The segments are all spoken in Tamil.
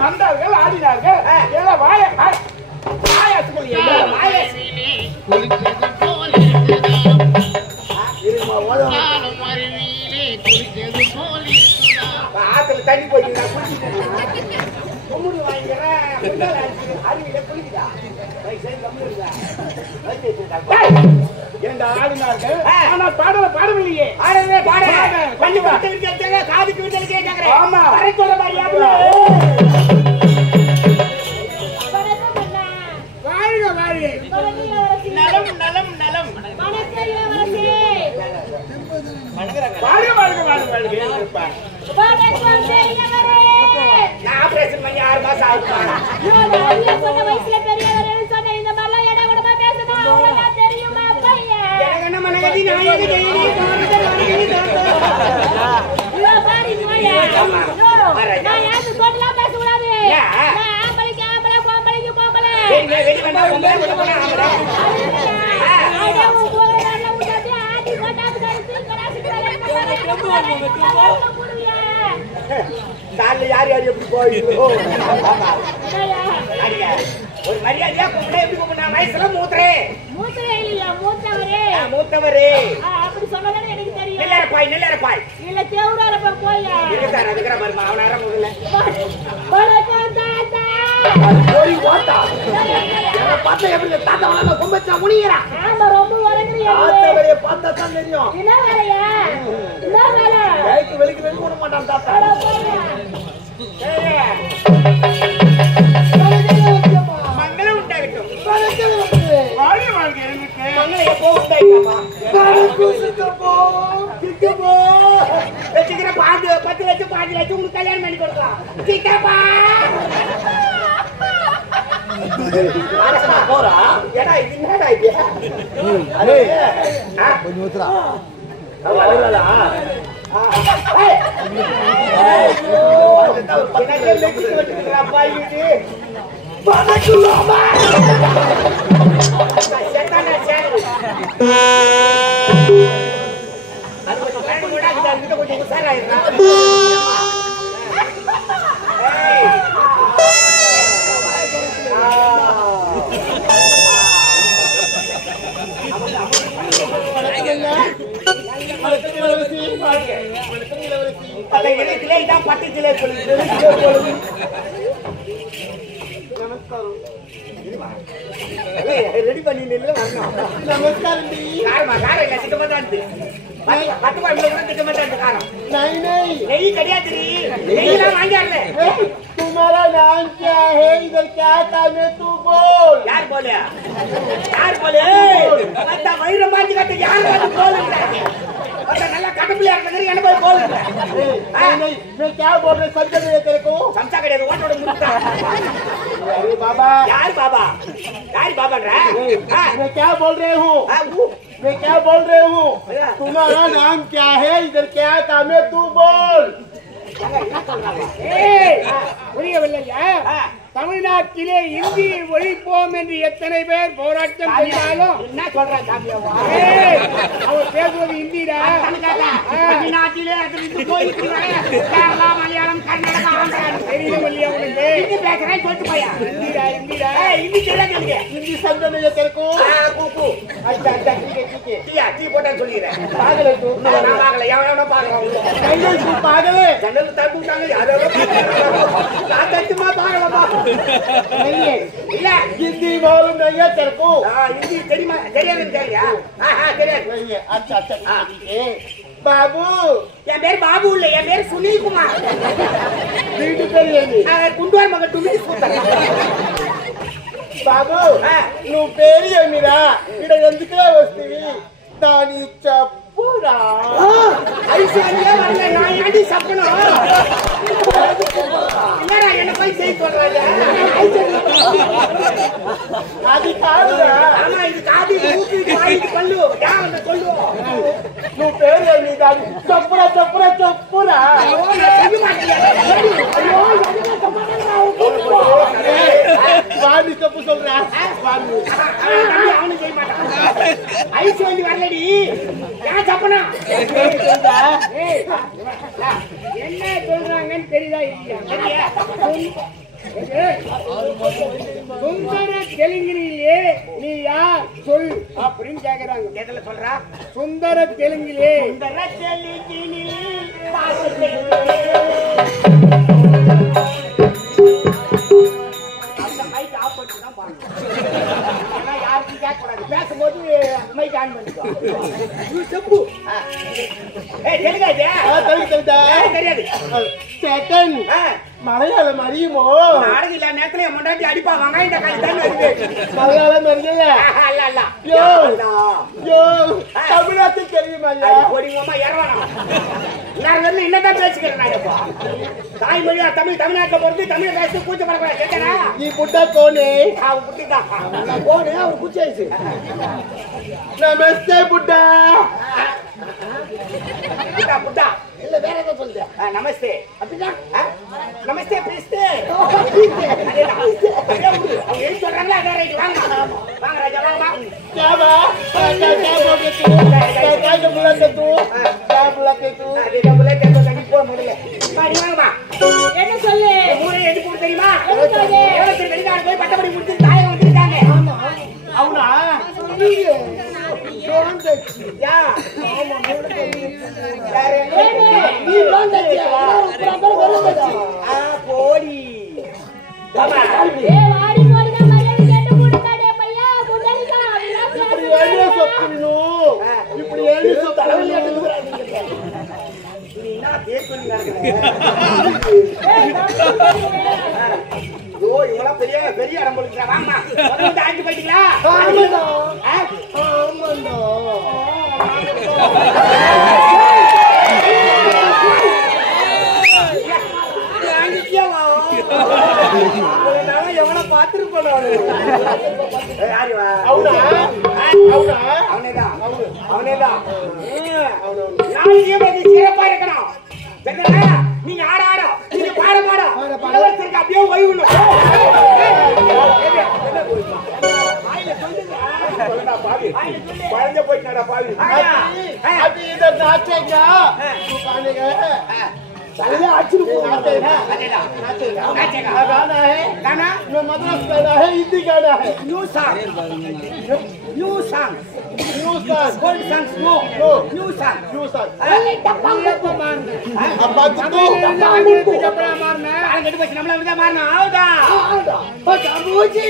வந்தார்கள் ஆடினார்கள் ஆத்துல தண்ணி போயிட்டு ஆடினார்கள் ஆனா பாடவில்லையே காதுக்கு விட்டு ஆமா சொல்ல மாதிரியா நலம் நலம் நலம் ஆபரேஷன் பண்ணி 6 மாசம் ஆகுது என்ன மனகதி காலைல யார் யார் எப்படி போயிட்டு ஒரு மரியாதையா கூப்பிட எப்படி கூப்பிட்டா வயசுல மூத்தவரே அப்படி சொன்னதானே எனக்கு தெரியும். நெல்லரப்பாய் இல்ல தேவராரப்பா போயா இருக்காரு அதுக்கற பாருமா அவனார முதல்ல வணக்கம் தாத்தா போய் ஓட்டா என்ன பார்த்தா எப்படி தாத்தா வளர்ந்த கொம்பச்சா முனிங்கறா ஆமா ரொம்ப வரங்கறியா தாத்தாவே பார்த்தா தான் தெரியும் என்ன வேலையா கைக்கு வெளிக்கு வெளிய போட மாட்டான் தாத்தா மங்களம் உண்டாகட்டும் வாடி வாழ்க எனக்கு மங்களம் எப்போ உண்டாயிட்டாமா வச்சுக்கிற 10 லட்சம் 5 லட்சம் உங்களுக்கு கல்யாணம் பண்ணி கொடுக்கலாம் சித்தப்பா போறா ஏடா இது என்னடா இது அரே கொஞ்சம் ஊத்துறா அவளா ரெடி பண்ணி நமஸ்காரம் नहीं करिया तेरी नहीं ना मांगे आले तुम्हारा नाम क्या है इधर क्या काम है तू बोल यार बोले पता वही रोमांच करते यार बोल पता नल्ला कटपले यार नगरी यार बोल नहीं मैं क्या बोल रहे समझ नहीं तेरे को समझा के देखो वाटोड़ मुट्टा अरे बाबा यार बाबा रे मैं क्या बोल रहे हूँ मैं क्या बोल रहे हूँ तुम्हारा नाम क्या है इधर क्या काम है तू बोल தமிழ்நாட்டிலே இந்தி ஒழிப்போம் என்று எத்தனை பேர் போராட்டம் செய்தாலும் என்ன சொல்றாங்க அவர் பேசுவது இந்திடா தமிழ்நாட்டிலே கேரளா மலையாளம் கர்நாடகா ஆந்திரா தெரியல இல்லையா உங்களுக்கு இந்தி பேசுறேன் சொல்லிட்டு போயா இந்திடா இந்தி தெரியாதுங்க இந்தி சப்தம் தெரியும் கூப்பு अच्छा ठीक है டீ போட்டா சொல்லிறேன் பாகல நான் பாகல எவனோ பாக்குறான் கையில தூ பாகல ஜன்னல் தட்டுட்டாங்க யாரோ நான் தட்டுமா பாகலமா नहीं है இல்ல हिंदी मालूम नहीं है तेरे को हां हिंदी தெரியுமா தெரியாது தெரியா हां தெரியாது नहीं है अच्छा ठीक है बाबू என் பேர் பாபு இல்ல என் பேர் சுனில் குமார் வீட்டு பேர் என்ன குண்டுவார் மக டுமிஸ் கூத்தா బాబు నువ్వు పేరు ఏమిరా ఇక్కడ ఎందుకులా వస్తీవి దాని చెప్పురా ஐஸ்வர்யா வரல நான் ஏடி சப்பணும் இல்லடா என்ன போய் செய்ய சொல்றாங்க அது காதுடா ஆமா இது காது ஊத்தி வாயிக்கு பல்லு யாவன சொல்லுவோ నువ్వు పేరు ఏమి దాని చెప్పురా செய்ய மாட்டியா ஐயோ என்ன சமாதானம் வாடி చెప్పు சொல்றா வாடி அவனுக்கு ஐஸ் வந்து வரலடி ஏன் சப்பனா என்ன சொல்றாங்கன்னு தெரியுதா இல்லையா சுந்தர தெலுங்கிலே நீ யார் சொல் அப்படின்னு கேக்குறாங்க. எதுல சொல்றா? சுந்தர தெலுங்கிலே. சுந்தர தெலுங்கிலே அந்த மைக் ஆஃப் பண்ணி தான் பாருங்க. ஏன்னா யாருக்கும் கேட்க கூடாது. பேசும்போது மைக் ஆன் பண்ணிக்கோ. செப்பு தெலுங்காஜா தெரியாது சேட்டன் மலையாளம் அறியுமோ? நாடகம் இல்ல நேரத்துல முன்னாடி அடிப்பா வாங்க இந்த கை தான் வருது. மலையாளம் அறியல அல்ல அல்ல யோ யோ தமிழாத்து தெரியுமா? ஓடிங்கம்மா ஏறவானா நான் வந்து என்னதான் பேசிக்கிறேன் நான் இப்போ தாய்மொழியா தமிழ்நாட்டுல பொறுத்து தமிழ் பேசி கூச்சப்படக்கூடாது கேட்கறா. நீ புட்டா கோனே அவன் புட்டிதா கோனே அவன் குச்சாயிச்சு. நமஸ்தே புட்டா புட்டா புட்டா இல்ல வேற ஏதோ சொல்லுங்க. நமஸ்தே அப்படின்னா நமஸ்தே பேஸ்தே அவங்க ஏன் சொல்றாங்க அதான் ரைட். வாங்க வாங்க ராஜா வாங்க கேவா क्या बोलते तू क्या बोलते तू क्या बोलते तू अरे बोलते तो तनी पो मोडले பாடி வாங்கமா என்ன சொல்லு ஊரே எடி போடு தெரியுமா? எவ்வளவு வெளிநாடு போய் பட்டப்படி முடிச்சு தாயகம் வந்துட்டாங்க. ஆமா அவனா யா ஆமா நீ வாங்கச்சியா போடி பாபா ஏ வாடி போடுங்க மரியாதை கேட்டு போடுடா பையா புடலிடா இப்படி ஏனே சொத்துறீனோ இப்படி ஏனே சொத்தளவில எடுக்குறாங்க. நீ என்ன பேசுறீங்க ஓ இவளா பெரிய பெரிய அரம்பளுக்கு வாங்கமா வந்து ஆஞ்சி போய்ட்டீங்களா? ஆமாடா ஆமாடா எவனை பாத்துருப்போம் அவனேதான் சிறப்பா இருக்கணும். நீங்க ஆடோ நீங்க பாட மாடோ பலவருக்கு அப்படியே ஓய்வுணும். குழந்தை போயிட்டாடா பாவி चलिए अच्छी नाचे हैं नाचेगा गाना है गाना जो मद्रास गाना है हिंदी गाना है न्यू सॉन्ग न्यू सॉन्ग कोई सॉन्ग नो न्यू सॉन्ग अरे डब्बा को मारना अब तो जबड़ा मारना है गड्डी बच நம்மள விட मारना आओदा ओ जामूजी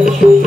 போய்